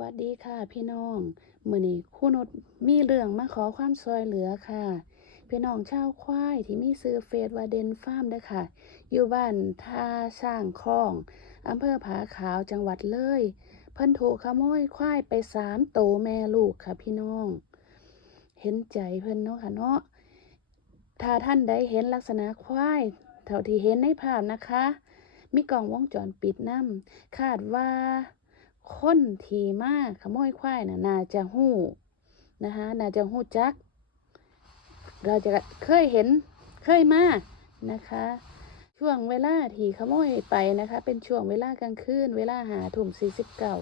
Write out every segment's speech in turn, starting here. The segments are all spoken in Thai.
วัสดีค่ะพี่น้องมื้อนี้คู่นุชมีเรื่องมาขอความช่วยเหลือค่ะ พี่น้องชาวควายที่มีซื้อเฟซว่าเดนฟาร์มด้อค่ะ อยู่บ้านท่าช่างคลองอำเภอผาขาวจังหวัดเลยเพิ่นถูกขโมยควายไปสามโตแม่ลูกค่ะพี่น้อง เห็นใจเพิ่นเนาะค่ะเนาะถ้าท่านใดเห็นลักษณะควาย เท่าที่เห็นในภาพนะคะ มีกล้องวงจรปิดนำคาดว่า คนทีมาขโมยควายน่ะนาจะหู้นะคะน่าจะหู้จัก เราจะเคยเห็นเคยมานะคะ ช่วงเวลาที่ขโมยไปนะคะ เป็นช่วงเวลากลางคืนเวลาหาทุ่มสี่สิบเก้า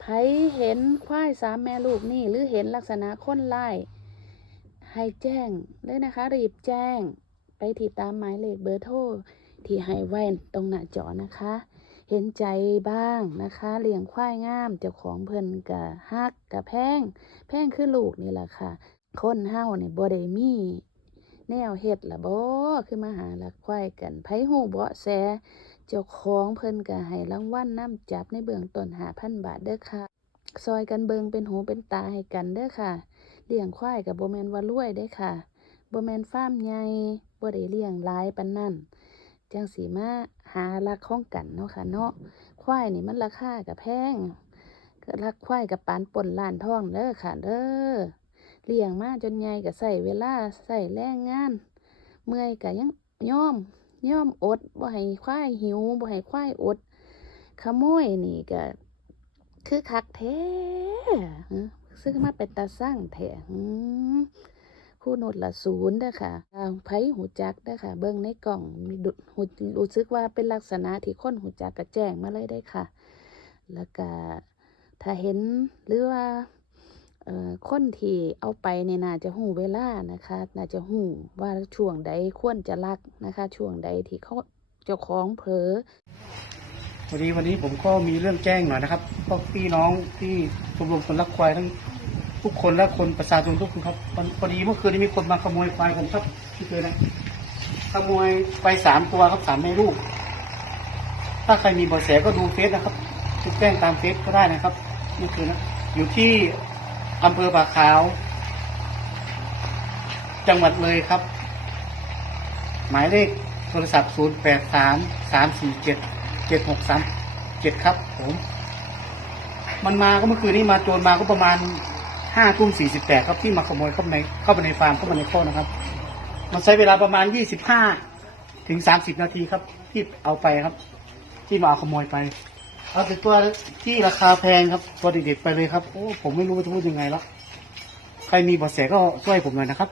ไผเห็นควายสามแม่ลูกนี่หรือเห็นลักษณะคนไล่ให้แจ้งเลยนะคะ รีบแจ้งไปที่ตามหมายเลขเบอร์โทรที่ให้ไว้ตรงหน้าจอนะคะ เห็นใจบ้างนะคะเลี้ยงควายงามเจ้าของเพิ่นกะฮักกะแพง แพงคือลูกนี่แหละค่ะ คนเฮานี่บ่ได้มีแนวเฮ็ดละบ่คือมาหาลักควายกันไผฮู้เบาะแสเจ้าของเพิ่นก็ให้รางวัลนนำจับในเบื้องต้น5,000บาทเด้อค่ะ ซอยกันเบิงเป็นหูเป็นตาให้กันเด้อค่ะเลี้ยงควายก็บ่แมนว่ารวยเด้อค่ะโบแมนฟาร์มใหญ่บ่ได้เลี้ยงหลายปานนั้น จังสีมาหาลักของกันเนาะค่ะเนาะควายนี่มันราคากับแพงก็รักควายกับปานป่นล้านทองเด้อค่ะเด้อเลี้ยงมาจนใหญ่ก็ใส่เวลาใส่แรงงาน เมื่อยก็ยังย่อมย่อมอดบ่ให้ควายหิวบ่ให้ควายอด ขโมยนี่ก็คือคักแท้ซื้อมาเป็นตาสร้างแท้ คู่โนดละศูนย์เด้ค่ะอ่าไผหูจักเด้ค่ะเบิ่งในกล่องมีดุหูรู้สึกว่าเป็นลักษณะที่คนหูจักก็แจ้งมาเลยได้ค่ะ แล้วก็ถ้าเห็นหรือว่าเอ่อคนที่เอาไปเนี่ยน่าจะหูเวลานะคะ น่าจะหูว่าช่วงใดควรจะลักนะคะ ช่วงใดที่เขาเจ้าของเผลอวันนี้วันนี้ผมก็มีเรื่องแจ้งหน่อยนะครับพวกพี่น้องที่ชมรมคนรักควายทั้ง ทุกคนและคนประชาชนทุกคนครับพอดีเมื่อคืนนี้มีคนมาขโมยควายผมครับที่เจอนะขโมยไปสามตัวครับสามแม่ลูก ถ้าใครมีเบาะแสก็ดูเฟซนะครับแจ้งตามเฟซก็ได้นะครับเมื่อคืนนะอยู่ที่อำเภอปากขาว จังหวัดเลยครับ หมายเลขโทรศัพท์ 0 8 3 3 4 7 7 6 3 7 ครับผม มันมาก็เมื่อคืนนี้มาโจรมาก็ประมาณ ห้าทุ่มสี่สิบแปดครับที่มาขโมยเข้าในเข้าไปในฟาร์มเข้ามาในโคอกนะครับ มันใช้เวลาประมาณยี่สิบห้าถึงสามสิบนาทีครับ ที่เอาไปครับ ที่มาเอาขโมยไปเอาเป็นตัวที่ราคาแพงครับตัวเด็ดๆไปเลยครับโอ้ผมไม่รู้ว่าจะพูดยังไงแล้วใครมีบาะแสก็ช่วยผมหน่อยนะครับ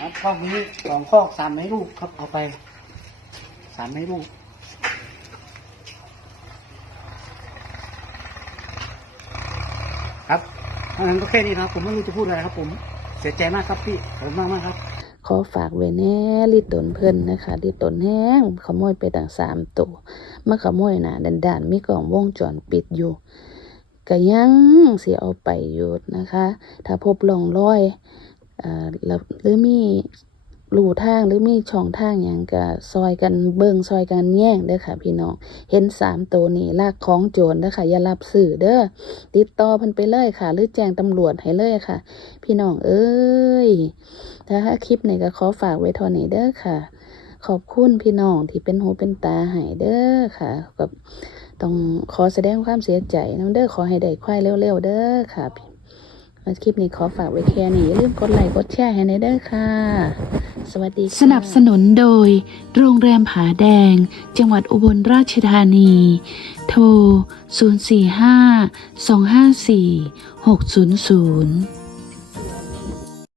ครับข้อนี้สองข้อสามไม้ลูกครับเอาไป สามไม้ลูกครับอันนั้นก็แค่นี้นะครับผมไม่รู้จะพูดอะไรครับ ผมเสียใจมากครับพี่ขอบคุณมากมากครับ ขอฝากไว้แน่ลิตนเพิ่นนะคะลิตนแห้งขโมยไปตั้งสามตัวมาขโมยหนาดันดานๆมีกล่องวงจรปิดอยู่ก็ยังเสียเอาไปอยู่นะคะ ถ้าพบร่องร้อยเอ่อแล้วหรือมี รูทางหรือมีช่องทางอย่างก็ซอยกันเบิ่งซอยกันแย่งเด้อค่ะ พี่น้องเห็นสามตัวนี่ลากของโจรเด้อค่ะ อย่ารับสื่อเด้อติดต่อพิ่นไปเลยค่ะ หรือแจ้งตำรวจให้เลยค่ะ พี่น้องเอ้ยถ้าคลิปนี้ก็ขอฝากไว้ท่านี้เด้อค่ะ ขอบคุณพี่น้องที่เป็นหูเป็นตาให้เด้อค่ะ กับต้องขอแสดงความเสียใจน้ำเด้อขอให้ได้ควายเร็วๆเด้อค่ะคลิปนี้ขอฝากไว้แค่นี้อย่าลืมกดไลค์กดแชร์ให้ในเด้อค่ะ สวัสดีสนับสนุนโดย โรงแรมผาแดง จังหวัดอุบลราชธานี โทร 045 254 600